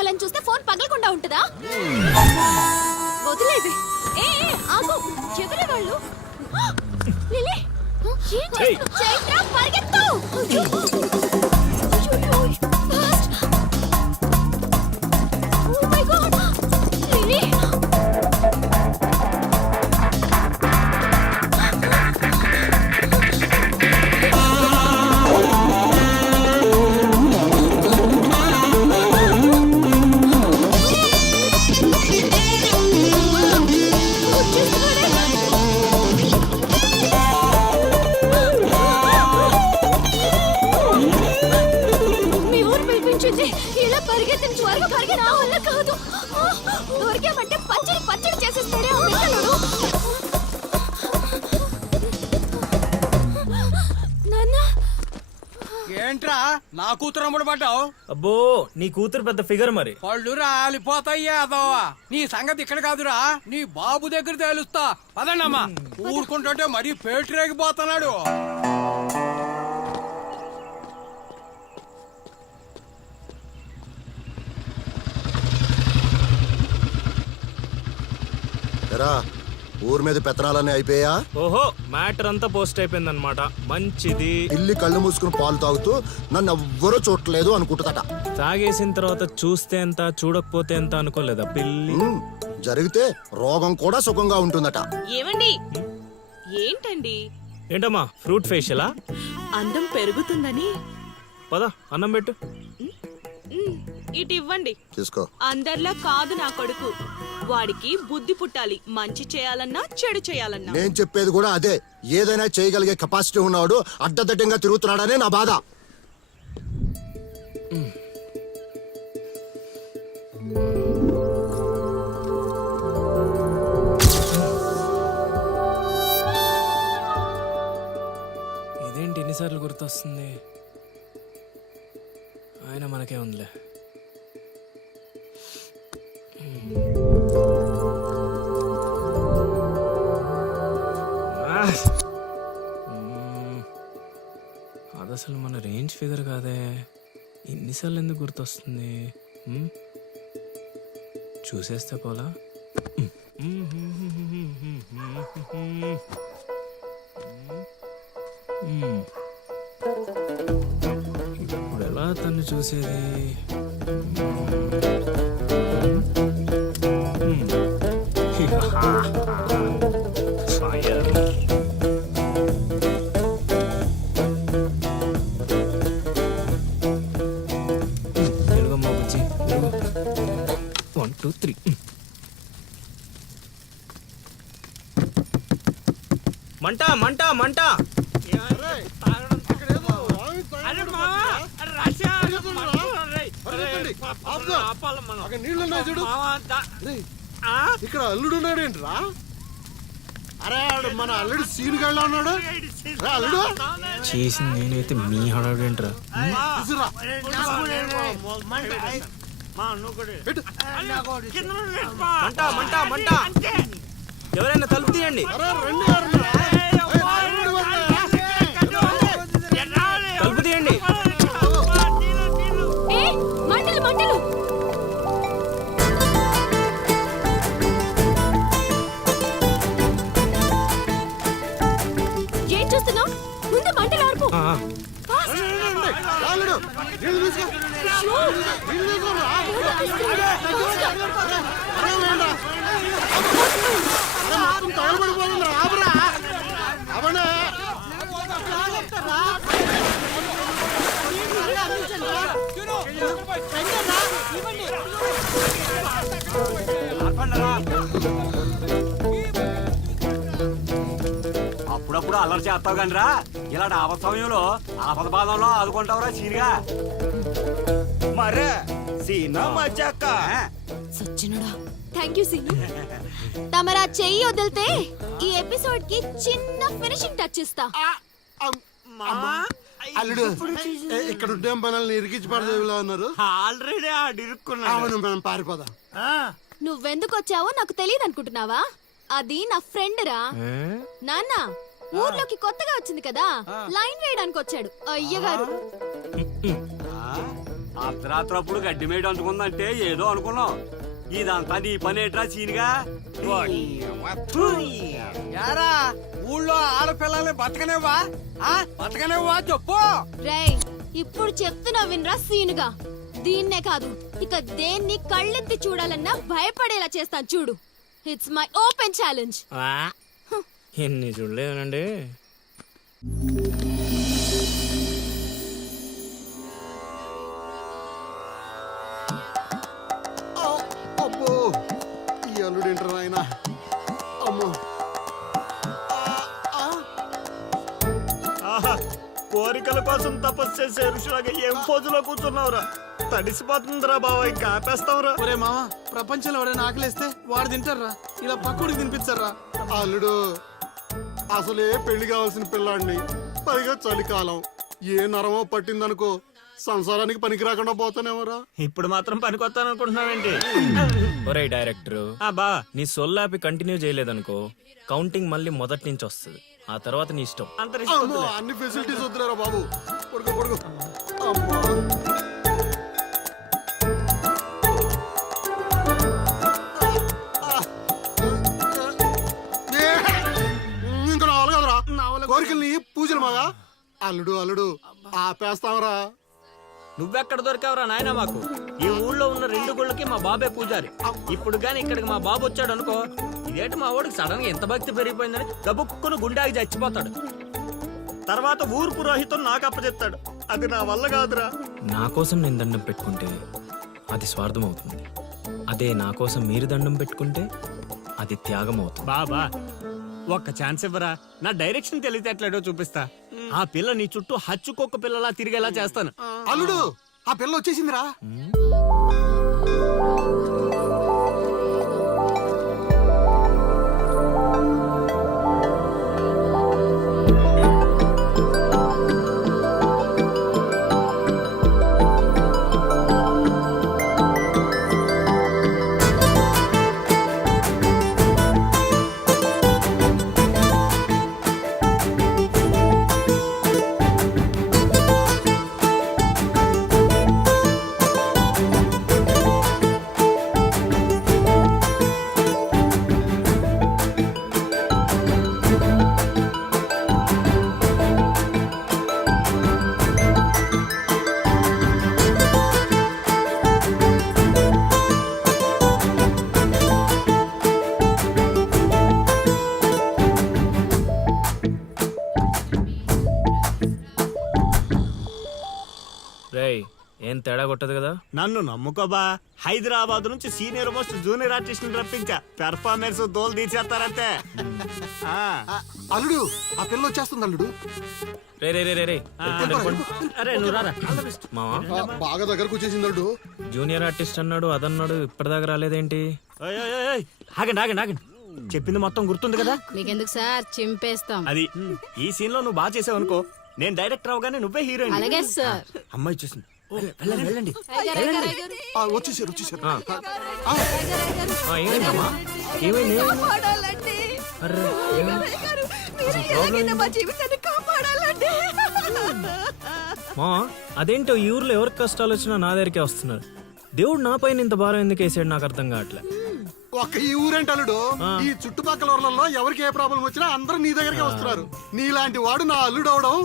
పగిలిపోవాలని చూస్తే ఫోన్ పగలకుండా ఉంటుందా? వదిలేవి. ఆగు, ఎవరే వాళ్ళు? లిలీ, చైత్ర పరిగెత్తు. Oh my God, Lily. ఇలా పరిగెత్తిన త్వరగా పరిగెత్తా వల్ల కాదు. దొరికామంటే పచ్చడి పచ్చడి చేసేస్తారే ఆ పిల్లలు. నాన్న, ఏంట్రా నా కూతురు అమ్ముడు పడ్డావు? అబ్బో, నీ కూతురు పెద్ద ఫిగర్ మరి. పళ్ళు రాలిపోతాయ్యా అదోవా. నీ సంగతి ఇక్కడ కాదురా, నీ బాబు దగ్గర తేలుస్తా. పదండమ్మా. ఊరుకుంటుంటే మరీ పేటరేగిపోతున్నాడు. ఊరి మీద పెత్తనాలన్నీ అయిపోయా? ఓహో, మ్యాటర్ అంతా పోస్ట్ అయిపోయింది అనమాట. మంచిది. ఇల్లి కళ్ళు మూసుకుని పాలు తాగుతూ నన్ను ఎవ్వరూ చూడలేదు అనుకుంటుందట. తాగేసిన తర్వాత చూస్తే ఎంత, చూడకపోతే ఎంత అనుకోలేదా పిల్లి? జరిగితే రోగం కూడా సుఖంగా ఉంటుందట. ఏమండి? ఏంటండి? ఏంటమ్మా, ఫ్రూట్ ఫేషియలా? అందం పెరుగుతుందని. పద, అన్నం పెట్టు. ఇటు ఇవ్వండి. తీసుకో. అందరిలా కాదు నా కొడుకు. వాడికి బుద్ధి పుట్టాలి. మంచి చేయాలన్నా చెడు చేయాలన్నా. నేను చెప్పేది కూడా అదే. ఏదైనా చేయగలిగే కెపాసిటీ ఉన్నవాడు అడ్డదడ్డంగా తిరుగుతున్నాడనే నా బాధ. ఇదేంటి ఎన్నిసార్లు గుర్తొస్తుంది? ఆయన మనకే ఉందిలే. అది అసలు మన రేంజ్ ఫిగర్ కాదే. ఇన్నిసార్లు ఎందుకు గుర్తొస్తుంది? చూసేస్తే పోలా. ఇప్పుడు ఎలా తను చూసేది? One, two, three. మంట మంట మంట. ఇక్కడ అల్లుడు ఉన్నాడు ఏంట్రా? అరే మన అల్లుడు సీన్ గళ్ళ ఉన్నాడు. అల్లుడు చేసింది నేనైతే మీ హడావుడు ఏంట్రా? మంట మంట మంట. ఎవరైనా తలుపు తీయండి. తలుపు తీయండి. మంటలు మంటలు. ఏం చూస్తున్నావు? ముందు మంటలు ఆర్పు. అప్పుడప్పుడు అల్లరి చేస్తావు కానీరా, ఇలాంటి ఆపద సమయంలో ఆపద బాధంలో ఆదుకుంటావురా సీన్గా. మరే సీనా మజాక. సచ్చినడా. Thank you Seenu. తమరా చెయ్యి వదిలితే ఈ ఎపిసోడ్ కి చిన్న ఫినిషింగ్ టచ్ ఇస్తా. అల్లుడు ఇక్కడ ఉండే మనల్ని ఇరికించి పడదేవిలా ఉన్నారు. ఆల్రెడీ ఆడిరుక్కున్నాను. మనం పారిపోదాం. నువ్వెందుకు వచ్చావో నాకు తెలియదు అనుకుంటున్నావా? అది నా ఫ్రెండ్ రా. నాన్న ఊర్లోకి కొత్తగా వచ్చింది కదా, లైన్ వేయడానికి వచ్చాడు అయ్యగారు. అర్ధరాత్రప్పుడు గడ్డి మేడ అంటుకుందంటే ఏదో అనుకున్నాం. ఇదంతా నీ పని ఏట్రా సీనిగా? యారా ఊళ్ళో ఆడపిల్లల్ని బతకనేవా బతకనేవా చెప్పు. రేయ్ ఇప్పుడు చెప్తున్నా వినరా సీనుగా. దీన్నే కాదు ఇక దేన్ని కళ్ళెత్తి చూడాలన్నా భయపడేలా చేస్తాను చూడు. It's my open challenge. ఎన్ని చూడలేదనండి. అబ్బో ఈ అల్లుడు ఏంటారు ఆయన? అమ్మో ఆహా, కోరికల కోసం తపస్సు చేసే ఋషులాగా ఏం పోజులో కూర్చున్నావురా? తడిసిపోతుందిరా బావ, ఇంకా ఆపేస్తావురా? ఒరే మామ, ప్రపంచంలో ఎవరైనా ఆకలిస్తే వాడు తింటారా? ఇలా పక్కడికి తినిపించారా? అల్లుడు అసలే పెళ్లి కావాల్సిన పిల్లాడిని, పైగా చలికాలం, ఏ నరమో పట్టిందనుకో సంసారానికి పనికి రాకుండా పోతానేమోరా. ఇప్పుడు మాత్రం పనికొత్తాను అనుకుంటున్నావేంటి? ఒరే డైరెక్టర్, బా నీ సొల్లాపి కంటిన్యూ చేయలేదనుకో కౌంటింగ్ మళ్ళీ మొదటి నుంచి వస్తుంది. ఆ తర్వాత నీ ఇష్టం. అంత రిస్క్ అమ్మో వద్దులే. అన్ని ఫెసిలిటీస్ వద్దులేరా బాబు. పడుకో పడుకో. అమ్మా ఇంకా నావలు కదరా కోరికల్ని పూజలు మగా. అల్లుడు అల్లుడు ఆపేస్తావరా. నువ్వెక్కడ దొరికావురా నాయనా మాకు? ఈ ఊళ్ళో ఉన్న 2 గుళ్ళకి మా బాబే పూజారి. ఇప్పుడు గాని ఇక్కడికి మా బాబు వచ్చాడు అనుకో, ఇదేంటి మా వాడికి సడన్ గా ఎంత భక్తి పెరిగిపోయిందని గబుక్కును గుండాకి చచ్చిపోతాడు. తర్వాత ఊరు పురోహితం నాకు అప్పచెప్తాడు. అది నా వల్ల కాదురా. నా కోసం నేను దండం పెట్టుకుంటే అది స్వార్థం అవుతుంది. అదే నా కోసం మీరు దండం పెట్టుకుంటే అది త్యాగం అవుతుంది. బాబా ఒక్క ఛాన్స్ ఇవ్వరా? నా డైరెక్షన్ తెలివితేటలేడో చూపిస్తా. ఆ పిల్ల నీ చుట్టూ హచ్చుకొక్క పిల్లలా తిరిగేలా చేస్తాను. అల్లుడు ఆ పిల్ల వచ్చేసిందిరా. రేయ్ ఏం తేడా కొట్టదు కదా? నన్ను నమ్ముకోబా. హైదరాబాద్ నుంచి సీనియర్ మోస్ట్ జూనియర్ ఆర్టిస్ట్ రప్పించా. పెర్ఫార్మెన్స్ దోలు తీర్చేస్తారంతే. అల్లుడు ఆ పిల్ల వచ్చేస్తుంది అల్లుడు. రే రే రే రే రే అరే నువ్వు రారా. మావా బాగా దగ్గరకు వచ్చేసింది అల్లుడు. జూనియర్ ఆర్టిస్ట్ అన్నాడు అదన్నాడు ఇప్పటిదాకా రాలేదేంటి? ఓయ్, ఓయ్, ఓయ్, ఓయ్. ఆగండి ఆగండి ఆగండి. చెప్పింది మొత్తం గుర్తుంది కదా? మీకెందుకు సార్, చింపేస్తాం. అది ఈ సీన్ లో నువ్వు బాగా చేసావు అనుకో, నేను డైరెక్టర్ అవగానే నువ్వే హీరోయిన్. అలాగే సార్. అమ్మాయి చూసింది. వెళ్ళండి వెళ్ళండి. వచ్చేసారు వచ్చేసారు. ఏమైందమ్మా? ఏమైంది? అర్రే, ఏమైంది? మా అదేంటో ఈ ఊర్లో ఎవరికి కష్టాలు వచ్చినా నా దగ్గరికే వస్తున్నారు. దేవుడు నా పైన ఇంత భారం ఎందుకు వేసాడు నాకు అర్థం కావట్లే. ఒక్క ఈ ఊరేంటి అల్లుడు, ఈ చుట్టుపక్కల ఊర్లలో ఎవరికి ఏ ప్రాబ్లం వచ్చినా అందరూ నీ దగ్గరికి వస్తున్నారు. నీలాంటి వాడు నా అల్లుడు అవడం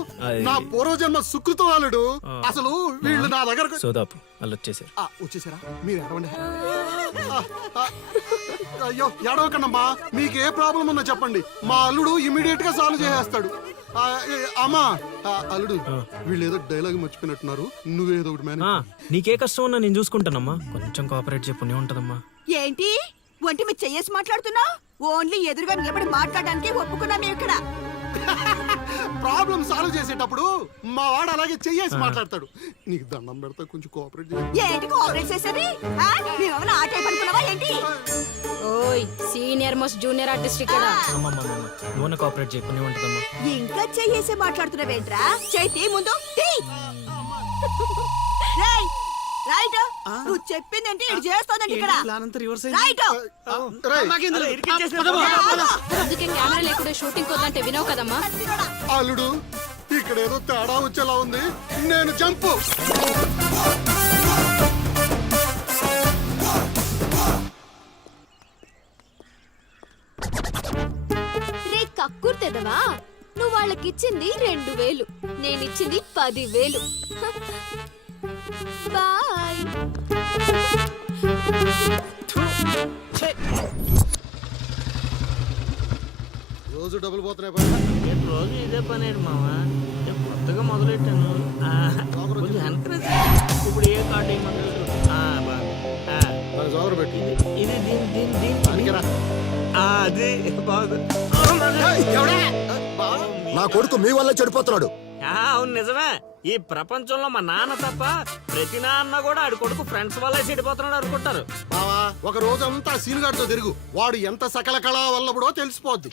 నా పూర్వజన్మ సుకృతం అల్లుడు. అసలు వీళ్ళు నా దగ్గర సోదాపు వాళ్ళు వచ్చేసారు. వచ్చేసారా? మీరు ఎడవండి. అయ్యో ఎడవకండమ్మా, మీకు ఏ ప్రాబ్లం ఉందో చెప్పండి, మా అల్లుడు ఇమీడియట్ గా సాల్వ్ చేసేస్తాడు. అమ్మా అల్లుడు వీళ్ళు ఏదో డైలాగ్ మర్చిపోయినట్టున్నారు, నువ్వేదో ఒకటి మేనేజ్. నీకే కష్టం ఉన్నా నేను చూసుకుంటానమ్మా. కొంచెం కోఆపరేట్ చెప్పు ఉంటదమ్మా. ఏంటి ఒంటి మీద చెయ్యేసి మాట్లాడుతున్నావు? ఓన్లీ ఎదురుగా నిలబడి మాట్లాడడానికి ఒప్పుకున్నాం ఇక్కడ. ప్రాబ్లం సాల్వ్ చేసేటప్పుడు మా వాడు అలాగే చెయ్యేసి మాట్లాడతాడు. నీకు దండం పెడతా, కొంచెం కోఆపరేట్ చేయి. ఏంటి కోఆపరేట్ చేసేది? మేమేమైనా ఆట అయిపోతున్నావా ఏంటి? ఓయ్ సీనియర్ మోస్ట్ జూనియర్ ఆర్టిస్ట్ ఇక్కడ. నువ్వు కోఆపరేట్ చెప్పు ఉంటదమ్మా. ఇంకా చెయ్యేసి మాట్లాడుతున్నావేంట్రా? చేతి ముందు రైట్. నువ్వు చెప్పిందంటే ఇది చేస్తోందండి ఇక్కడ. రైట్. అందుకే కెమెరా లేకుండా షూటింగ్ కొద్దంటే వినవు కదమ్మా. అల్లుడు ఇక్కడ ఏదో తేడా వచ్చేలా ఉంది, నేను జంపు. నువ్వు వాళ్ళకిచ్చింది 2000, నేనిచ్చింది 10,000. బాయ్. రోజు డబ్బులు పోతున్నాయి పైన. నేను రోజు ఇదే పని మావా, నేను కొత్తగా మొదలెట్టాను. కొంచెం encourage చేయి. ఇప్పుడు ఏ కార్డు వేయమంటారు? దాని జోగరు పెట్టి ఇది దీని అది బాగుంది. నా కొడుకు మీ వల్ల చెడిపోతున్నాడు. అవును నిజమే. ఈ ప్రపంచంలో మా నాన్న తప్ప ప్రతి నాన్న కూడా ఆడి కొడుకు ఫ్రెండ్స్ వల్ల చెడిపోతున్నాడు అనుకుంటారు. బావా ఒక రోజంతా సీనుగాడితో తిరుగు, వాడు ఎంత సకల కళా వల్లబడో తెలిసిపోద్ది.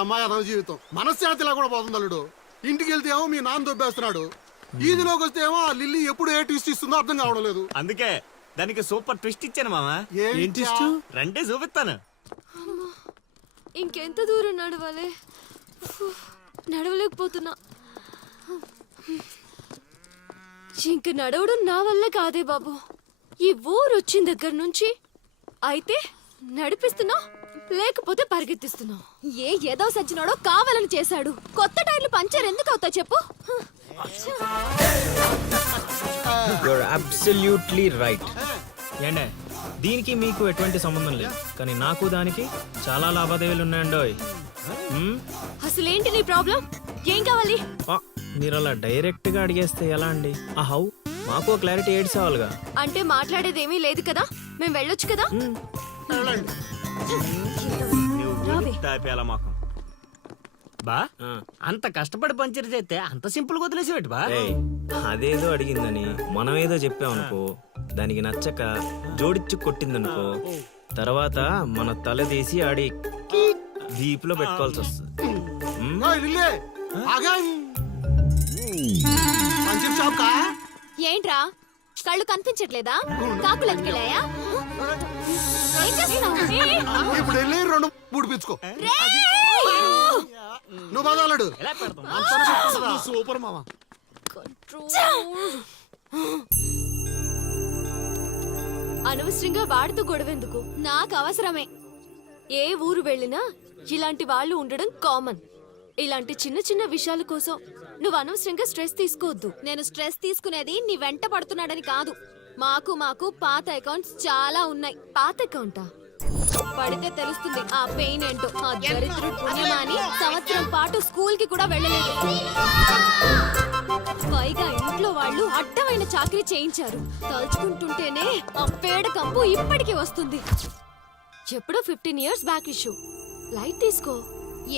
అమ్మాయి అదవ జీవితం మనశ్శాంతిలా కూడా పోతుంది అల్లుడు. ఇంటికి వెళ్తే ఏమో మీ నాన్న దొబ్బేస్తున్నాడు, ఈదిలోకి వస్తే ఏమో ఆ లిల్లీ ఎప్పుడు ఏ ట్విస్ట్ ఇస్తుందో అర్థం కావడం లేదు. అందుకే దానికి సూపర్ ట్విస్ట్ ఇచ్చాను మామా. ఏంటి రండి చూపిస్తాను. ఇంకెంత దూరం నడవాలి? నడవలేకపోతున్నా. ఇంక నడవడం నా వల్ల కాదే బాబు. ఈ ఊరు వచ్చిన దగ్గర నుంచి అయితే నడిపిస్తున్నా, లేకపోతే పరిగెత్తిస్తున్నా. ఏ ఏదో సచ్చినాడో కావాలని చేశాడు. కొత్త టైర్లు పంచర్ ఎందుకు అవుతా చెప్పు? Your absolutely right. ఏంటే దీనికి మీకు ఎటువంటి సంబంధం లేదు, కానీ నాకు దానికి చాలా లావాదేవీలు ఉన్నాయండోయ్. అసలేంటి నీ ప్రాబ్లం? ఏం కావాలి? మీరు అలా డైరెక్ట్ గా అడిగేస్తే ఎలా అండి? ఆ హౌ మాకు క్లారిటీ ఏడ్చేవాళ్ళుగా. అంటే మాట్లాడేది ఏమీ లేదు కదా, మేము వెళ్ళొచ్చు కదా. తాపేలా మాకు బా అంత కష్టపడి పంచర్ చేస్తే అంత సింపుల్ గా వదిలేసేవాటి బా. అదేదో అడిగిందని మనం ఏదో చెప్పామనుకో, దానికి నచ్చక జోడిచ్చి కొట్టిందనుకో, తర్వాత మన తల తీసి ఆడి దీపులో పెట్టుకోవాల్సి వస్తుంది. ఏంట్రా కళ్ళు కనిపించట్లేదా? కాకులు ఎత్తుకెళ్ళాయా? ఏం చేస్తున్నావు? ఇప్పుడు వెళ్ళి 2-3 పిచ్చుకో. నువ్వు బాధాలడు సూపర్ మామా. అనవసరంగా వాడితో గొడవెందుకు? నాకు అవసరమే. ఏ ఊరు వెళ్ళినా ఇలాంటి వాళ్ళు ఉండడం కామన్. ఇలాంటి చిన్న చిన్న విషయాల కోసం నువ్వు అనవసరంగా స్ట్రెస్ తీసుకోవద్దు. నేను స్ట్రెస్ తీసుకునేది నీ వెంట పడుతున్నాడని కాదు. మాకు పాత అకౌంట్స్ చాలా ఉన్నాయి. పాత అకౌంటా? పడితే తెలుస్తుంది ఆ పెయిన్ ఏంటో. ఆ దరిద్రుడు పుణ్యమాని సంవత్సరం పాటు స్కూల్ కి కూడా వెళ్ళలేదు. పైగా ఇంట్లో వాళ్ళు అడ్డమైన చాకరీ చేయించారు. తలుచుకుంటుంటేనే ఆ పేడ కంపు ఇప్పటికీ వస్తుంది. ఎప్పుడో 15 years బ్యాక్ ఇష్యూ. లైట్ తీసుకో.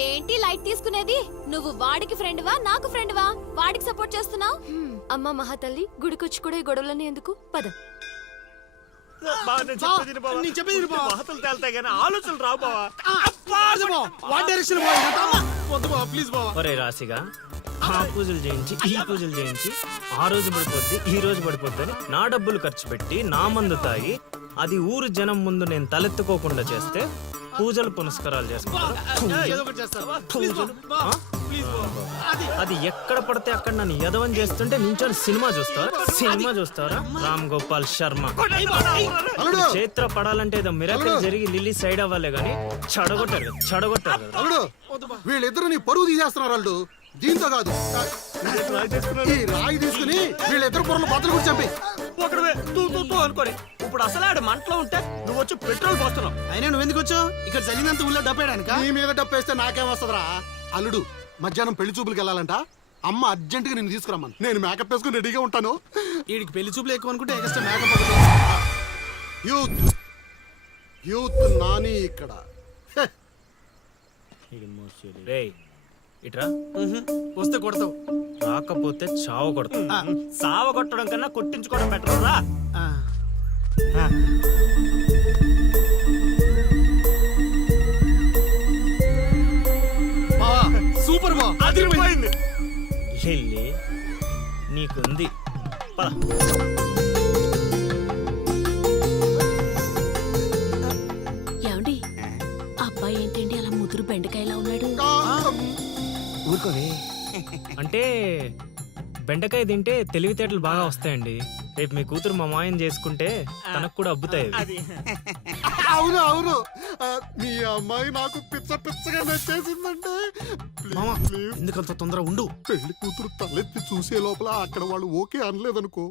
ఏంటి లైట్ తీసుకునేది? నువ్వు వాడికి ఫ్రెండ్వా, నాకు ఫ్రెండ్వా? వాడికి సపోర్ట్ చేస్తున్నావు? అమ్మ మహాతల్లి, గుడికొచ్చి కూడా ఈ గొడవలన్నీ ఎందుకు? పద. ఆలోచనలు రావు బావా. ఒరే రాశిగా ఆ పూజలు చేయించి ఈ పూజలు చేయించి ఆ రోజు పడిపోద్ది ఈ రోజు పడిపోద్ది అని నా డబ్బులు ఖర్చు పెట్టి నా మందు తాగి అది ఊరు జనం ముందు నేను తలెత్తుకోకుండా చేస్తే పూజలు పునస్కారాలు చేసుకుంటారు. అది ఎక్కడ పడితే అక్కడ నన్ను యదవం చేస్తుంటే నించొని సినిమా చూస్తారా? రామ్ గోపాల్ శర్మ. చేత్ర పడాలంటే ఏదో మిరాకిల్ జరిగి లిల్లీ సైడ్ అవ్వాలే గానీ చెడగొట్టారు. వీళ్ళిద్దరు నీ పరువు తీసేస్తున్నారు వాళ్ళు. దీంతో కాదు, ఈ రాయి తీసుకుని వీళ్ళిద్దరు పొరలు బద్దలు కూడా చంపి అనుకోని ఇప్పుడు అసలు ఆడు మంటలో ఉంటే నువ్వు వచ్చి పెట్రోల్ పోస్తున్నావు. అయినా నువ్వెందుకు వచ్చావు? ఇక్కడ చలినంత ఊళ్ళో డబ్బేయడానికా? నీ మీద డప్పేస్తే నాకేమొస్తుందిరా? అల్లుడు మధ్యాహ్నం పెళ్లి చూపులకి వెళ్ళాలంట. అమ్మ అర్జెంట్ గా నేను తీసుకురమ్మను. నేను మేకప్ వేసుకుని రెడీగా ఉంటాను. వీడికి పెళ్లి చూపులు ఎక్కువ అనుకుంటే ఎక్స్ట్రా మేకప్. యూత్ నాని ఇక్కడ. ఇట్రా. వస్తే కొడతావు, రాకపోతే చావ కొడతావు. సావ కొట్టడం కన్నా కొట్టించుకోవడం బెటర్ రా. సూపర్ బా, అదిరిపోయింది. లిల్లీ నీకుంది. ఏమండి, అబ్బాయి ఏంటండి అలా ముదురు బెండకాయలా ఉన్నాడు? ఊరుకోవే. అంటే బెండకాయ తింటే తెలివితేటలు బాగా వస్తాయండి. రేపు మీ కూతురు మా మాయం చేసుకుంటే తనకు కూడా అబ్బుతాయి. అవును అవును మీ అమ్మాయి నాకు పిచ్చ పిచ్చగా నచ్చేసిందంటే మామా ఎందుకంత తొందర ఉండు. పెళ్లి కూతురు తలెత్తి చూసే లోపల అక్కడ వాళ్ళు ఓకే అనలేదనుకో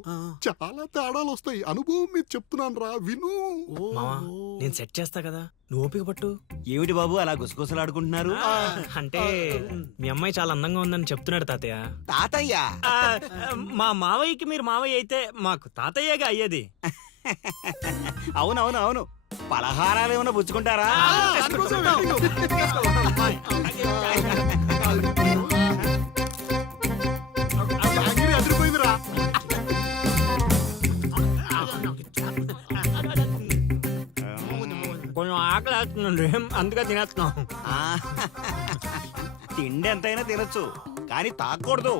చాలా తేడాలు వస్తాయి. అనుభవం మీద చెప్తున్నాను రా, విను. మావా నేను సెట్ చేస్తా కదా, నువ్వు ఓపిక పట్టు. ఏమిటి బాబు అలా గుసగుసలాడుకుంటున్నారు? అంటే మీ అమ్మాయి చాలా అందంగా ఉందని చెప్తున్నాడు తాతయ్య. తాతయ్య ఆ, మా మావయ్యకి మీరు మావయ్య అయితే మాకు తాతయ్యగా అయ్యేది. అవునవును అవును. పలహారాలు ఏమైనా పుచ్చుకుంటారా? జాంగిరీ అదిరిపోయిందిరా. కొంచెం ఆకలి వేస్తుందండి, అందుకే తినేస్తున్నాం. ఆ, తిండి ఎంతైనా తినొచ్చు కానీ తాగకూడదు.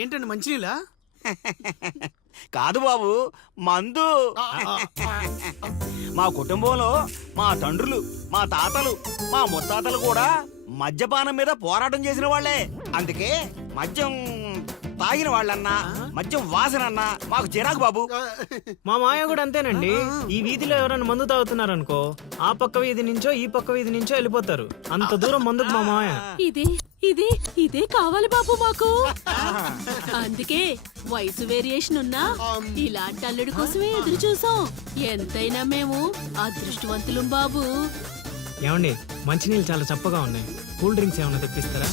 ఏంటండి మంచినీళ్ళ? కాదు బాబు, మందు. మా కుటుంబంలో మా తండ్రులు, మా తాతలు, మా ముత్తాతలు కూడా మద్యపానం మీద పోరాటం చేసిన వాళ్లే. అందుకే మద్యం తాగిన వాళ్ళన్నా మద్యం వాసన అన్నా మాకు చిరాకు బాబు. మా మాయ కూడా అంతేనండి. ఈ వీధిలో ఎవరైనా మందు తాగుతున్నారనుకో ఆ పక్క వీధి నుంచో ఈ పక్క వీధి నుంచో వెళ్ళిపోతారు. అంత దూరం మందుకు మా మాయ. ఇదే కావాలి బాబు మాకు. అందుకే వయసు వేరియేషన్ ఉన్నా ఇలాంటి అల్లుడి కోసమే ఎదురు చూసాం. ఎంతైనా మేము అదృష్టవంతులం బాబు. ఏమండి మంచినీళ్ళు చాలా చప్పగా ఉన్నాయి, కూల్ డ్రింక్స్ ఏమైనా తెప్పిస్తారా?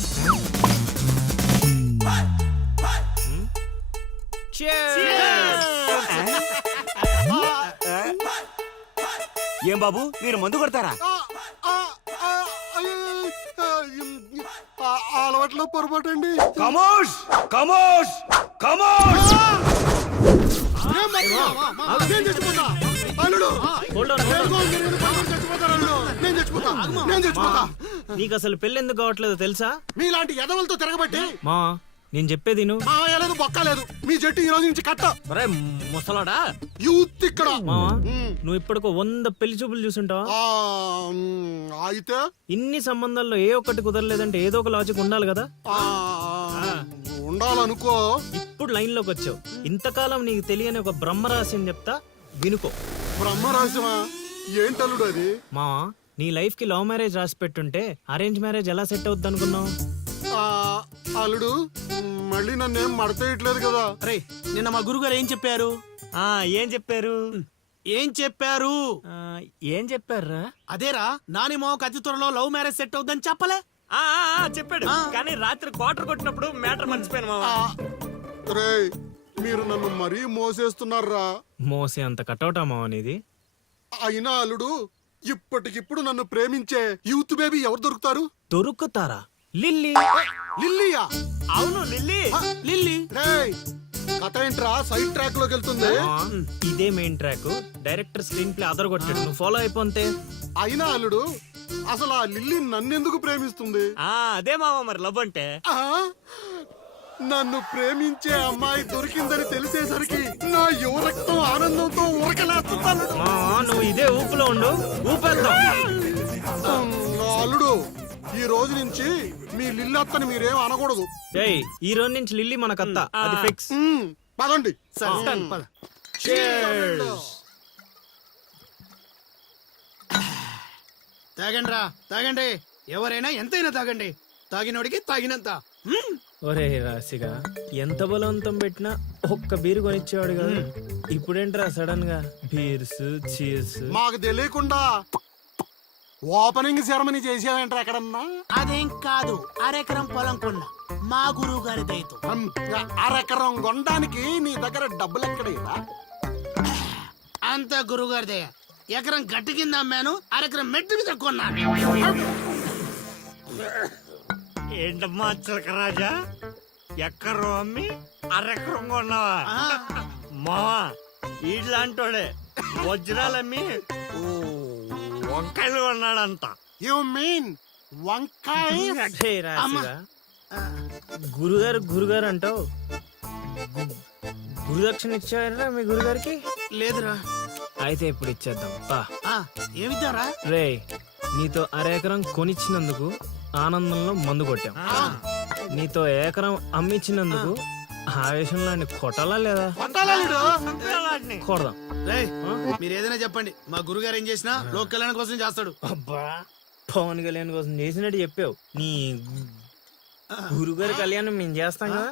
ఏం బాబు మీరు మందు కొడతారా? అలవాట్లో పొరపాటు అండి. కమోష్ కమోష్ కమోష్. నేను చచ్చిపోతా అల్లుడు. నేను చచ్చిపోతా, నేను చచ్చిపోతా. నీకు అసలు పెళ్లి ఎందుకు కావట్లేదు తెలుసా? మీలాంటి ఎదవలతో తిరగబట్టి మా నేను చెప్పేది నువ్వు. మాయలేదు బొక్కలేదు. మీ జట్టు ఈ రోజు నుంచి కట్ట. ముసలాడా యూత్ ఇక్కడ. మావా నువ్వు ఇప్పటికో 100 పెళ్లి చూపులు చూసుంటావా? అయితే ఇన్ని సంబంధాల్లో ఏ ఒక్కటి కుదరలేదంటే ఏదో ఒక లాజిక్ ఉండాలి కదా. ఉండాలనుకో. ఇప్పుడు లైన్ లోకి వచ్చావు. ఇంతకాలం నీకు తెలియని ఒక బ్రహ్మరహస్యం చెప్తా, వినుకో. బ్రహ్మరాశమా? ఏంటల్లుడు అది? మావా నీ లైఫ్ కి లవ్ మ్యారేజ్ రాసి పెట్టుంటే అరేంజ్ మ్యారేజ్ ఎలా సెట్ అవుద్ది అనుకున్నావు? అల్లుడు మళ్ళీ నన్నేం మడతేయట్లేదు కదా. రే నిన్న మా గురుగారు ఏం చెప్పారు? ఏం చెప్పారు? ఏం చెప్పారు? ఏం చెప్పారా? అదేరా నాని మోహక్ అతి త్వరలో లవ్ మ్యారేజ్ సెట్ అవుద్దని చెప్పలే? చెప్పాడు, కానీ రాత్రి క్వార్టర్ కొట్టినప్పుడు మ్యాటర్ మర్చిపోయాను మావా. రే మీరు నన్ను మరీ మోసేస్తున్నారా? మోసే అంత కటౌటా మావా నీది? అయినా అల్లుడు ఇప్పటికిప్పుడు నన్ను ప్రేమించే యూత్ బేబీ ఎవరు దొరుకుతారు? దొరుకుతారా? లిల్లీ. లిల్లీయా? అవును లిల్లీ. లిల్లీ రేయ్ కథ ఏంట్రా సైడ్ ట్రాక్ లోకి వెళ్తుంది? ఇదే main track. Director screen play other కొట్టాడు, నువ్వు ఫాలో అయిపోతే. అయినా అల్లుడు అసలు ఆ లిల్లీ నన్నెందుకు ప్రేమిస్తుంది? అదే మావా మరి లవ్ అంటే. నన్ను ప్రేమించే అమ్మాయి దొరికిందని తెలిసేసరికి నా యువ రక్తం ఆనందంతో ఉరకలేస్తున్నాను. నువ్వు ఇదే ఊపులో ఉండు, ఊపెళ్తాం. అల్లుడు ఈ రోజు నుంచి మీ లిల్లత్తని మీరేం అనకూడదు. ఈ రోజు నుంచి లిల్లీ మన కత్త, అది ఫిక్స్. పదండి. తాగండి రా, తాగండి. ఎవరైనా ఎంతైనా తాగండి. తాగినోడికి తాగినంత. ఒరే రాశిగా ఎంత బలవంతం పెట్టినా ఒక్క బీరు కొనిచ్చేవాడు కదా. ఇప్పుడేంట్రా సడన్ గా బీర్స్ చీర్స్? మాకు తెలియకుండా ఓపెనింగ్ సెరమనీ చేసేవేంట్రా ఎక్కడన్నా? అదేం కాదు, అరెకరం పొలం కొన్న మా గురువు గారి దయతో. అరెకరం కొనడానికి నీ దగ్గర డబ్బులు ఎక్కడేదా? అంత గురువు గారి దయ. ఎకరం గట్టి కింద అమ్మాను, అరెకరం మెట్టు మీద కొన్నాను. ఏంటమ్మా చిలకరాజా, ఎక్కరు అమ్మి అరెకరం కొన్నావా? మావా ఇట్లాంటోడే వజ్రాలమ్మి వంకాయలు కొన్నాడంట. యు మీన్ వంకాయ? గురుగారు అంటావు. గురుదక్షిణ ఇచ్చారా మీ గురుగారికి? లేదురా. అయితే ఇప్పుడు ఇచ్చేద్దాం. ఏమిద్దారా? రే నీతో అరెకరం కొనిచ్చినందుకు ఆనందంలో మందు కొట్టాం. నీతో ఏకరం అమ్మిచ్చినందుకు ఆవేశంలో కొట్టాలా లేదా? కొడదాం. రేయ్, మీరు ఏదైనా చెప్పండి, మా గురుగారు ఏం చేసినా లోక్ కళ్యాణం కోసం చేస్తాడు. అబ్బా, పవన్ కళ్యాణ్ కోసం చేసినట్టు చెప్పావు. నీ గురుగారి కళ్యాణం మేము చేస్తాం కదా.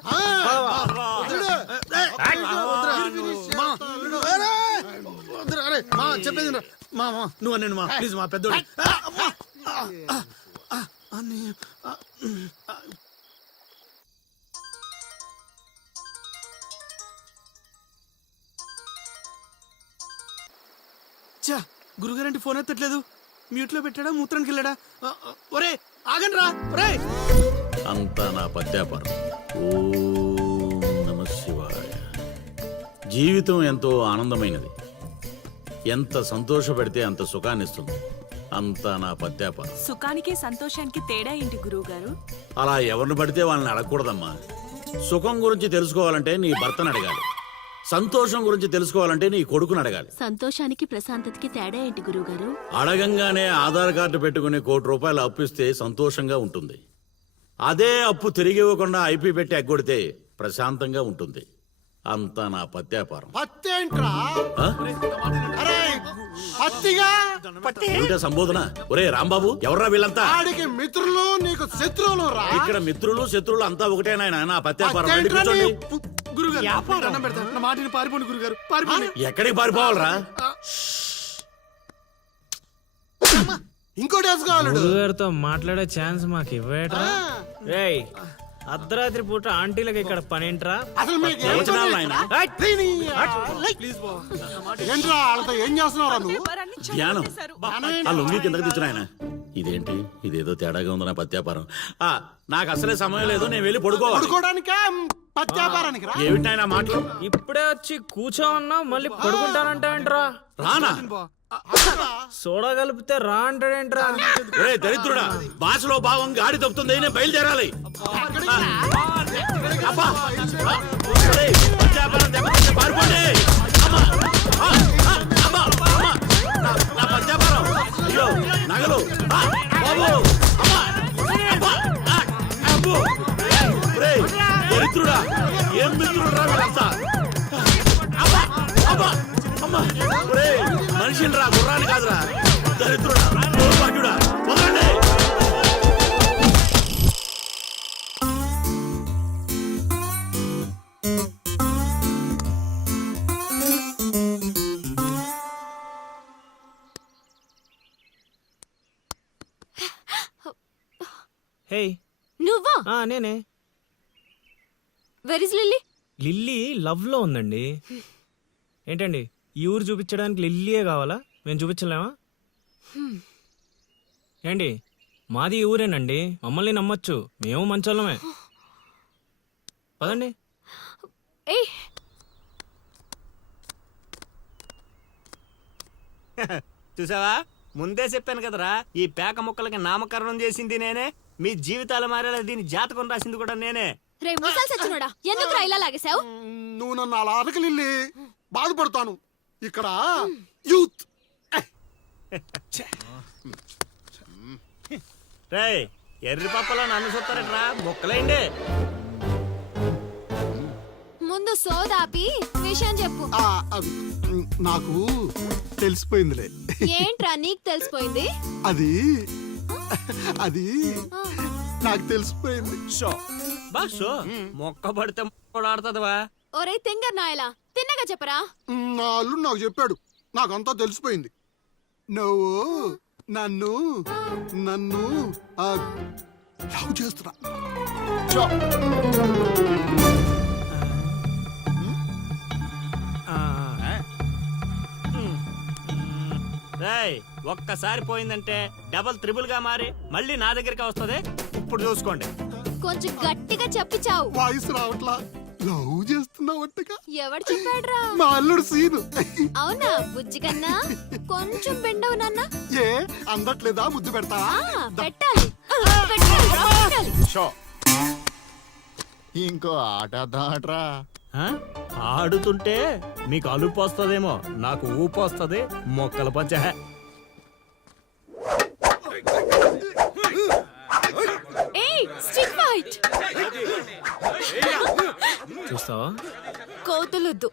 చెప్పేది నువ్వు అన్నాను మా ప్లీజ్ మా పెద్దోడు. చా, గురుగారంటే ఫోన్ ఎత్తట్లేదు. మ్యూట్ లో పెట్టాడా, మూత్రానికి వెళ్ళాడా? ఒరే ఆగండి రా. ఒరే అంతా నా పత్యాపారం. ఓం నమః శివాయ. జీవితం ఎంతో ఆనందమైనది. ఎంత సంతోషపెడితే అంత సుఖాన్నిస్తుంది. అంతా నా పత్యాపారం. సుఖానికి సంతోషానికి తేడా ఏంటి గురువుగారు? అలా ఎవరిని పడితే వాళ్ళని అడగకూడదమ్మా. సుఖం గురించి తెలుసుకోవాలంటే నీ భర్తను అడగాలి. సంతోషం గురించి తెలుసుకోవాలంటే నీ కొడుకుని అడగాలి. సంతోషానికి ప్రశాంతతకి తేడా ఏంటి గురువుగారు? అడగంగానే ఆధార్ కార్డు పెట్టుకుని ₹1 కోటి అప్పిస్తే సంతోషంగా ఉంటుంది. అదే అప్పు తిరిగి ఇవ్వకుండా ఐపీ పెట్టి ఎగ్గొడితే ప్రశాంతంగా ఉంటుంది. అంతా నా పత్యాపారం. పత్తేంట్రా? ఆ? అరే పత్తిగా ఏమిటా సంబోధన? ఒరే రాంబాబు, ఎవర్రా వీళ్ళంతా? ఆడికి మిత్రులు నీకు శత్రువులు రా. ఇక్కడ మిత్రులు శత్రువులు అంతా ఒకటే నాయన. నా పత్యాపారం. వెళ్ళి పత్తేంట్రా కూర్చోండి. గురుగారు దండం పెడతాను. నా మాటిని పారిపోండి గురుగారు, పారిపోండి. ఎక్కడికి పారిపోవాలరా? ఇంకోటి వేసుకోవాలి. గురుగారితో మాట్లాడే ఛాన్స్ మాకు ఇవ్వేట్రా? రేయ్, అర్ధరాత్రి పూట ఆంటీలకు ఇక్కడ పనేంట్రా? అసలు మీకు ఏం వచనాలు పని? నాయనా? ఏంట్రా వాళ్ళతో ఏం చేస్తున్నారా నువ్వు? ధ్యానం. ఆ లొంగి కిందకి తెచ్చిన ఇదేంటి, ఇదేదో తేడాగా ఉంది నా పత్యాపారం. నాకు అసలే సమయం లేదు, నేను వెళ్ళి పడుకోవాలి. పడుకోవడానికా పత్యాపారానికి రా. ఏమిటి నాయనా మాటలు? ఇప్పుడే వచ్చి కూర్చో అన్నా మళ్ళీ పడుకుంటానంటావేంట్రా? రానా? సోడా కలిపితే రా అంటాడేంట్రా? ఒరే దరిద్రుడా, భాషలో భావం గాడి తప్పుతుంది. నేను బయలుదేరాలి. అబ్బా! ఒరేయ్, పత్యాపారం దెబ్బతింటే పారిపోండి. అమ్మా! అమ్మా! అమ్మా! నా పత్యాపారం. అయ్యో, నగలు. బాబు! అమ్మా! అబ్బా! అబ్బో! ఒరేయ్, దరిద్రుడా, ఏం మిత్రుడురా వీళ్ళంతా? అబ్బా! అబ్బా! అమ్మా! ఒరేయ్, మనిషిని రా, గుర్రాన్ని కాదురా. దరిద్రుడా, దౌర్భాగ్యుడా, వదలండి. హే, నువ్వా? నేనే. Where is lily? Lily love లో ఉందండి. ఏంటండి, ఈ ఊరు చూపించడానికి లిల్లీయే కావాలా? మేము చూపించలేమా? ఏంటి, మాది ఈ ఊరేనండి, మమ్మల్ని నమ్మొచ్చు, మేము మంచోళ్ళమే. పదండి. ఏ చూసావా, ముందే చెప్పాను కదరా, ఈ పేక ముక్కలకి నామకరణం చేసింది నేనే. మీ జీవితాలు మారేలా దీని జాతకం రాసింది కూడా నేనే. రే ముసలి సచ్చినోడా, ఎందుకు ఇలా లాగేశావు? నువ్వు నన్ను అలా అరకలిల్లి బాధపడతాను. ఇక్కడ యూత్. రేయ్, ఎర్రి పప్పలో నన్ను చూస్తారట్రా, ముక్కలేండి. ముందు సోదాపి విషయం చెప్పు. నాకు తెలిసిపోయిందిలే. ఏంట్రా నీకు తెలిసిపోయింది? అది అది నాకు తెలిసిపోయింది. బాషో, మొక్క పడితే కూడా ఆడుతుందివా? ఒరే తింగర్ నాయలా, తిన్నగా చెప్పరా. నా అల్లుడు నాకు చెప్పాడు, నాకంతా తెలిసిపోయింది. నువ్వు నన్ను నన్ను లవ్ చేస్తున్నా. రేయ్, ఒక్కసారి పోయిందంటే డబల్ త్రిబుల్ గా మారి మళ్ళీ నా దగ్గరికి వస్తుంది. ఇప్పుడు చూసుకోండి. కొంచెం గట్టిగా చెప్పి చావు. వాయిస్ రావట్లా. లవ్ చేస్తున్నావట్టుగా. ఎవడు చెప్పాడ్రా? మా అల్లుడు సీను. అవునా బుజ్జి కన్నా? కొంచెం బెండవు నాన్న. ఏ అందట్లేదా? ముద్దు పెడతావా? పెట్టాలి. పెట్టాలి. ఇంకో ఆట ఆడరా. ఆడుతుంటే మీకు అలుపు వస్తుందేమో, నాకు ఊపు వస్తుంది. మొక్కల పంచ. ఏయ్, స్టిక్ ఫైట్. చూస్తావా? కోతలొద్దు.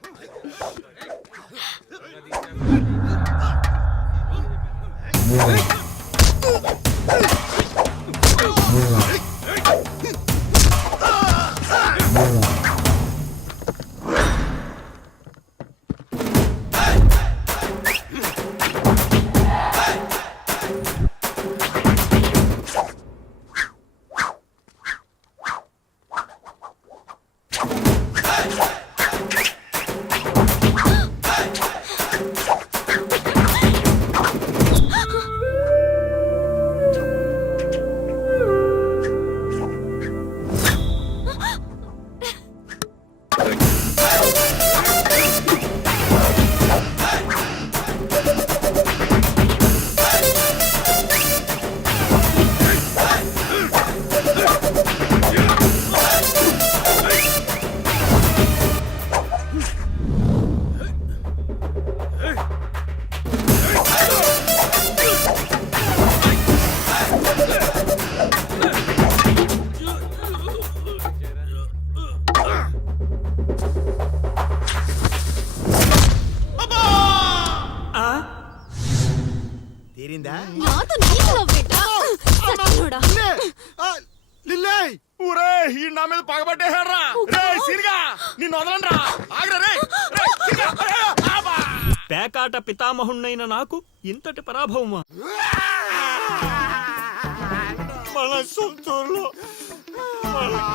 తీరిందా? నాతో నీకు లవ్వేటా? సచ్చినోడా. లిల్లే ఊరే ఈ నా మీద పగబట్టేశాడ్రా. రేయ్ సిరిగా నిన్ను వదలండ్రా. ఆగ్రా రేయ్. రేయ్ సిరిగా. ఆబా. పేకాట పితామహుణ్ణైన నాకు ఇంతటి పరాభవమా? మన సొంతూరులో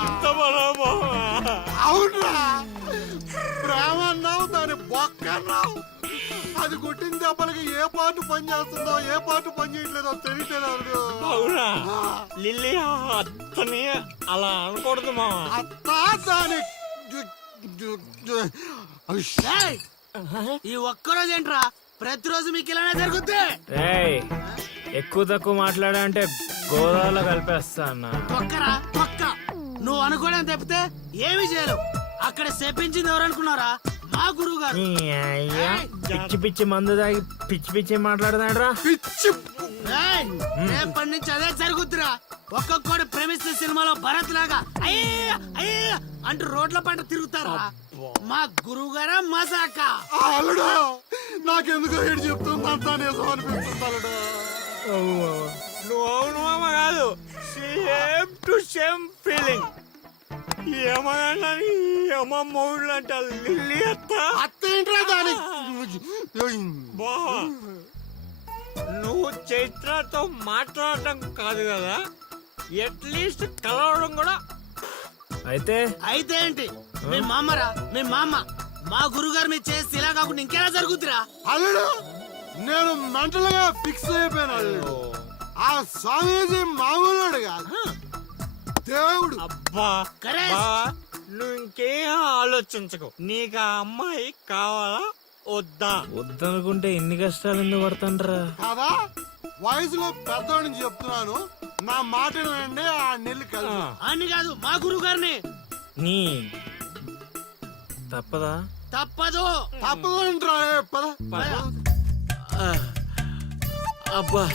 ఇంత పరాభవమా? అవునరా, ప్రేమ అన్నావు, దాని బొక్క అన్నావు. అది కొట్టిన దెబ్బలకి ఏ పాటు పని చేస్తుందో ఏ పాటు పని చేయట్లేదో తెలియట్లేదు. అవునా? లిల్లీ అత్తని అలా అనకూడదు మా. అత్తా దాని ఈ ఒక్కరోజు ఏంట్రా ప్రతిరోజు మీకు ఇలానే జరుగుద్ది. ఏయ్, ఎక్కువ తక్కువ మాట్లాడా అంటే గోదావరిలో కలిపేస్తా అన్న. తొక్కరా తొక్క. నువ్వు అనుకోవడం తప్పితే ఏమి చేయలేవు. అక్కడ చెప్పించింది ఎవరనుకున్నారా? మా గురువు గారు. నీ అయ్యా పిచ్చి పిచ్చి మందు తాగి పిచ్చి పిచ్చి మాట్లాడుతున్నాడురా. పిచ్చి రేపటి నుంచి అదే జరుగుద్దిరా. ఒక్కొక్కడు ప్రేమిస్తే సినిమాలో భరత్ లాగా అయ్యా అయ్యా అంటూ రోడ్ల పంట తిరుగుతారా? మా గురువు గారా మజాక. అల్లుడు, నాకెందుకో ఏడు చెప్తుందంతా నిజం అనిపిస్తుంది అల్లుడు. నువ్వు అవును మామ కాదు, సేమ్ టు సేమ్ ఫీలింగ్. ఏమన్నా మూడు అంట లిల్లీ అత్త. అత్తేంట్రా దాని బా, నువ్వు చైత్రతో మాట్లాడటం కాదు కదా, అట్లీస్ట్ కలవడం కూడా. అయితే అయితే ఏంటి? మీ మామరా, మీ మామ. మా గురుగారు మీరు చేసి ఇలా కాకుండా ఇంకెలా జరుగుతురా? అల్లుడు, నేను మెంటల్ గా ఫిక్స్ అయిపోయాను అల్లుడు. ఆ స్వామీజీ మామూలుడు కాదు, దేవుడు. అబ్బా బా, నువ్వు ఇంకేం ఆలోచించకు. నీకు ఆ అమ్మాయి కావాలా వద్దా? వద్దనుకుంటే ఎన్ని కష్టాలు ఎందుకు పడతాండ్రా? కాదా? వయసులో పెద్దవాడిని చెప్తున్నాను, నా మాట వినండి. ఆ నెల్లి కలిసి అని కాదు, మా గురువు గారిని. నీ తప్పదా? తప్పదు. తప్పదంటారా? పద. అబ్బా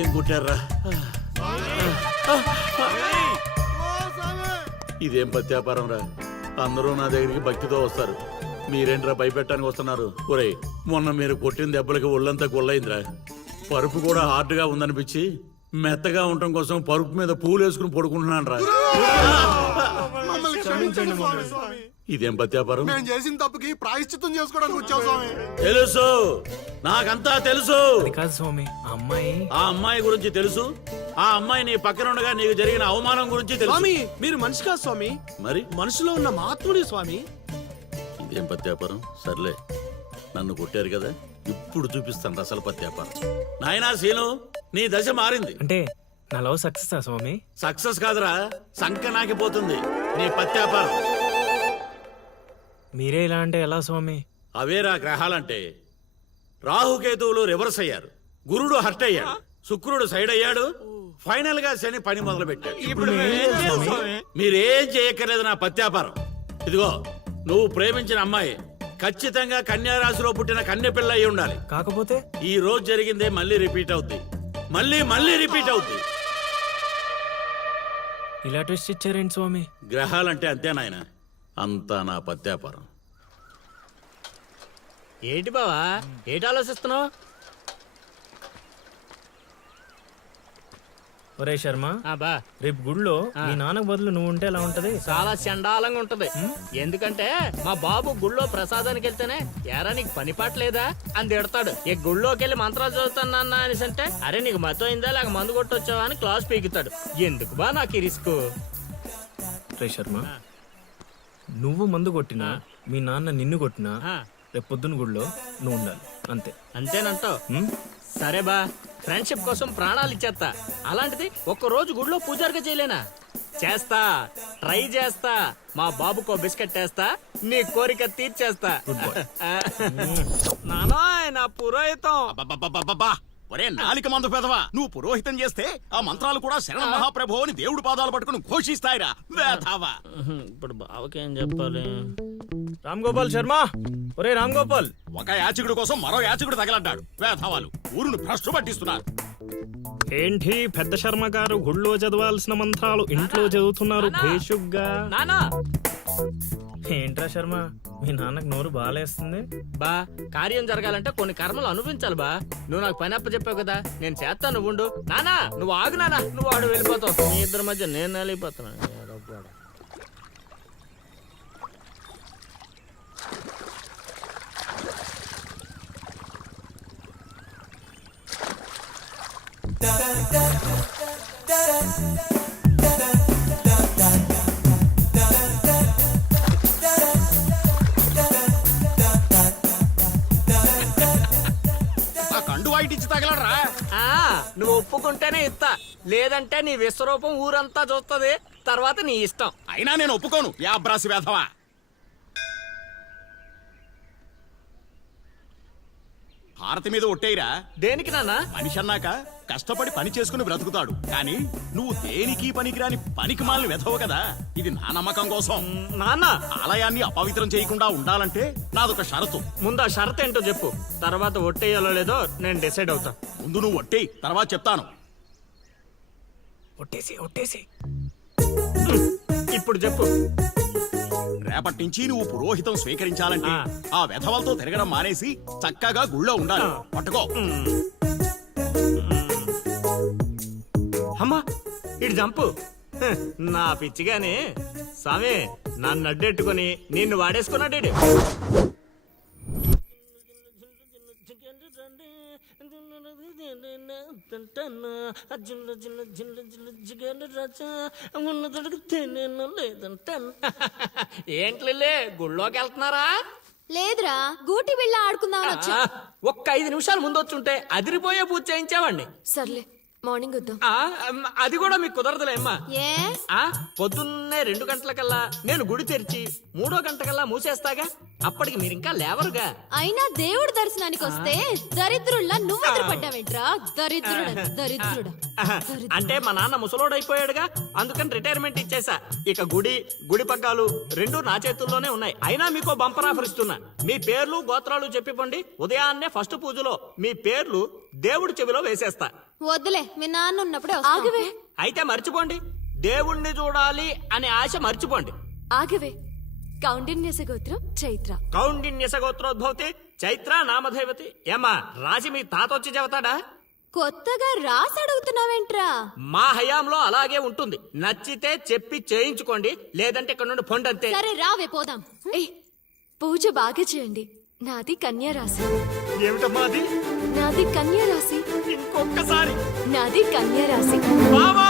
ఏం కొట్టారా? ఓ స్వామి, ఇదేం పత్యాపారం రా. అందరూ నా దగ్గరికి భక్తితో వస్తారు, మీరేంట్రా భయపెట్టడానికి వస్తున్నారు? ఒరేయ్, మొన్న మీరు కొట్టిన దెబ్బలకి ఒళ్ళంతా గొల్లైందిరా. పరుపు కూడా హార్డ్గా ఉందనిపించి మెత్తగా ఉండటం కోసం పరుపు మీద పూలు వేసుకుని పడుకుంటున్నాను రా. మమ్మల్ని క్షమించండి స్వామి. ఇదేం పత్యాపారం? మేము చేసిన తప్పుకి ప్రాయశ్చిత్తం చేసుకోవడానికి వచ్చాం స్వామి. తెలుసు, నాకంతా తెలుసు. అది కాదు స్వామి, ఆ అమ్మాయి. ఆ అమ్మాయి గురించి తెలుసు. ఆ అమ్మాయి నీ పక్కన ఉండగా నీకు జరిగిన అవమానం గురించి తెలుసు. స్వామి, మీరు మనిషి కాదు స్వామి, మరి మనసులో ఉన్న మహాత్ముడి స్వామి. ఇదేం పత్యాపారం? సర్లే, నన్ను కొట్టారు కదా, ఇప్పుడు చూపిస్తాను అసలు పత్యాపారం. నాయనా సీను, నీ దశ మారింది. అంటే నా లవ్ సక్సెస్ స్వామి? సక్సెస్ కాదురా, సంక నాకిపోతుంది నీ పత్యాపారం. మీరే ఇలా అంటే ఎలా స్వామి? అవేరా గ్రహాలంటే. రాహుకేతువులు రివర్స్ అయ్యారు, గురుడు హర్ట్ అయ్యాడు, శుక్రుడు సైడ్ అయ్యాడు, ఫైనల్ గా శని పని మొదలు పెట్టాడు. ఇప్పుడు మేమేం చేయాలి స్వామి? మీరేం చేయక్కర్లేదు నా పత్యాపారం. ఇదిగో, నువ్వు ప్రేమించిన అమ్మాయి ఖచ్చితంగా కన్యా రాశిలో పుట్టిన కన్య పిల్ల అయి ఉండాలి. కాకపోతే ఈ రోజు జరిగిందే మళ్ళీ రిపీట్ అవుద్ది, మళ్ళీ రిపీట్ అవుద్ది. ఇలా ట్విస్ట్ ఇచ్చారేంటి స్వామి? గ్రహాలంటే అంతే నాయన. అంతా నా పత్యాపారం. ఏంటి బావా ఏంటి ఆలోచిస్తున్నావు? ఒరే శర్మ, బా రేపు గుడిలో మీ నాన్నకు బదులు నువ్వు ఉంటే ఎలా ఉంటది? చాలా చండాలంగా ఉంటది. ఎందుకంటే మా బాబు గుళ్ళో ప్రసాదానికి వెళ్తేనే ఎరా నీకు పని పాట లేదా అని తిడతాడు. ఈ గుళ్ళోకి వెళ్ళి మంత్రాలు చదువుతాను అనేసి అంటే అరే నీకు మతం అయిందా లేక మందు కొట్టొచ్చావా అని క్లాస్ పీకుతాడు. ఎందుకు బా నాకు ఈ రిస్క్? రే శర్మ, నువ్వు మందు కొట్టినా మీ నాన్న నిన్ను కొట్టినా రేపు పొద్దున్న గుడిలో నువ్వు ఉండాలి, అంతే. అంతేనంటావు? సరే బా, ఫ్రెండ్షిప్ కోసం ప్రాణాలు ఇచ్చేస్తా. అలాంటిది ఒక్క రోజు గుడిలో పూజారిగా చేయలేనా? చేస్తా, ట్రై చేస్తా. మా బాబుకో బిస్కెట్ వేస్తా, నీ కోరిక తీర్చేస్తా. నానా నా పురోహితం. ఒరే నాలిక మందు పెదవా, నువ్వు పురోహితం చేస్తే ఆ మంత్రాలు కూడా శరణ మహాప్రభు అని దేవుడి పాదాలు పట్టుకుని ఘోషిస్తాయిరా వేధావా. ఇప్పుడు బావకేం చెప్పాలి? రామ్ గోపాల్ శర్మ, ఒరే రామ్ గోపాల్, ఒక యాచకుడి కోసం మరో యాచకుడు తగలడ్డాడు. వేధావాలు ఊరును భ్రష్టు పట్టిస్తున్నారు. ఏంటి పెద్ద శర్మ గారు గుళ్ళో చదవాల్సిన మంత్రాలు ఇంట్లో చదువుతున్నారు భేషుగ్గా? నానా ఏంట్రా శర్మ, మీ నాన్నకు నోరు బాలేస్తుంది? బా, కార్యం జరగాలంటే కొన్ని కర్మలు అనుభవించాలి బా. నువ్వు నాకు పని అప్ప చెప్పావు కదా, నేను చేస్తాను, నువ్వు ఉండు. నానా నువ్వు ఆగు నానా, నువ్వు ఆడు వెళ్ళిపోతావు. మీ ఇద్దరి మధ్య నేను వెళ్ళిపోతున్నాను. ఆ కండు వాయిటిచ్చి తగలడరా. నువ్వు ఒప్పుకుంటేనే ఇస్తా, లేదంటే నీ విశ్వరూపం ఊరంతా చూస్తుంది, తర్వాత నీ ఇష్టం. అయినా నేను ఒప్పుకోను. యాబ్రాసి వేధవా. భారతి మీద ఒట్టేయిరా. దేనికి నాన్నా? మనిషి అన్నాక కష్టపడి పని చేసుకుని బ్రతుకుతాడు, కానీ నువ్వు దేనికి పనికిరాని పనికి మాలిన వెధవు కదా. ఇది నా నమ్మకం కోసం. నాన్న, ఆలయాన్ని అపవిత్రం చేయకుండా ఉండాలంటే నాదొక షరతు. ముందు ఆ షరత్ ఏంటో చెప్పు, తర్వాత ఒట్టేయాలో లేదో నేను డిసైడ్ అవుతా. ముందు నువ్వు ఒట్టేయి, తర్వాత చెప్తాను. ఒట్టేసి ఇప్పుడు చెప్పు. రేపటి నుంచి నువ్వు పురోహితం స్వీకరించాలంటే ఆ వెధవలతో తిరగడం మానేసి చక్కగా గుళ్ళో ఉండాలి. పట్టుకో. అమ్మా ఇటు జంపు. నా పిచ్చిగానే స్వామి నన్ను అడ్డెట్టుకుని నిన్ను వాడేసుకున్నాడు. ఏంట్లే గుళ్ళోకి వెళ్తున్నారా? లేదురా, గూటి బిళ్ళ ఆడుకుందామని వచ్చా. ఒక్క 5 నిమిషాలు ముందు వచ్చుంటే అదిరిపోయే పూజ చేయించావండి. సర్లే, మార్నింగ్ వద్దాం. అది కూడా మీకు కుదరదులే అమ్మా. ఏ? పొద్దున్నే 2 గంటలకల్లా నేను గుడి తెరిచి 3వ గంటకల్లా మూసేస్తాగా, అప్పటికి మీరు ఇంకా లేవరుగా. అయినా దేవుడి దర్శనానికి వస్తే దరిద్రుల్లా నువ్వు ఎదురుపడ్డావేంట్రా? దరిద్రుడా. అంటే మా నాన్న ముసలోడైపోయాడుగా, అందుకని రిటైర్మెంట్ ఇచ్చేసా. ఇక గుడి పగ్గాలు 2 నా చేతుల్లోనే ఉన్నాయి. అయినా మీకో బంపర్ ఆఫర్ ఇస్తున్నా. మీ పేర్లు గోత్రాలు చెప్పిపోండి, ఉదయాన్నే ఫస్ట్ పూజలో మీ పేర్లు దేవుడి చెవిలో వేసేస్తా. వద్దులే, మీ నాన్న ఉన్నప్పుడే ఆగవే. అయితే మర్చిపోండి, దేవుణ్ణి చూడాలి అనే ఆశ మర్చిపోండి. ఆగవే. కౌండిన్యస గోత్రం చైత్ర. కౌండిన్యస గోత్రోద్భవతి చైత్ర నామధేవతి. ఏమ్మా రాజి మీ తాత వచ్చి చెబుతాడా? కొత్తగా రాసి అడుగుతున్నావేంట్రా? మా హయాంలో అలాగే ఉంటుంది. నచ్చితే చెప్పి చేయించుకోండి, లేదంటే ఇక్కడ నుండి పొండంతే. సరే రావే పోదాం. పూజ బాగా చేయండి. నాది కన్యా రాశి. ఏమిటమ్మా అది? నాది కన్యా రాశి. ఇంకొకసారి. నాది కన్యా రాశి. బావా